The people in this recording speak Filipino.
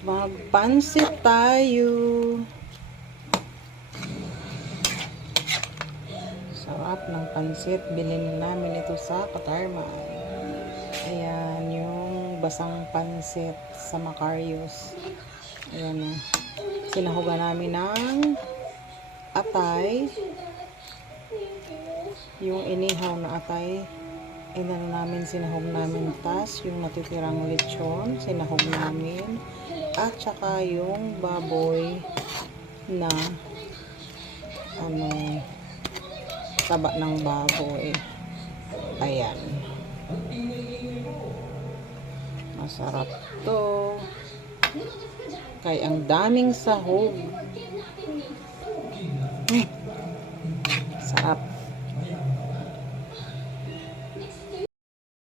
Magpansit tayo. Sarap ng pansit. Bilhin namin ito sa Katarman. Ayan, yung basang pansit sa Macarius. Ayan o. Sinahugan namin ng atay. Yung inihaw na atay. Sinahog namin. Tas yung natitirang lechon, sinahog namin. At saka yung baboy na taba ng baboy. Ayan. Masarap to. Kaya ang daming sahog.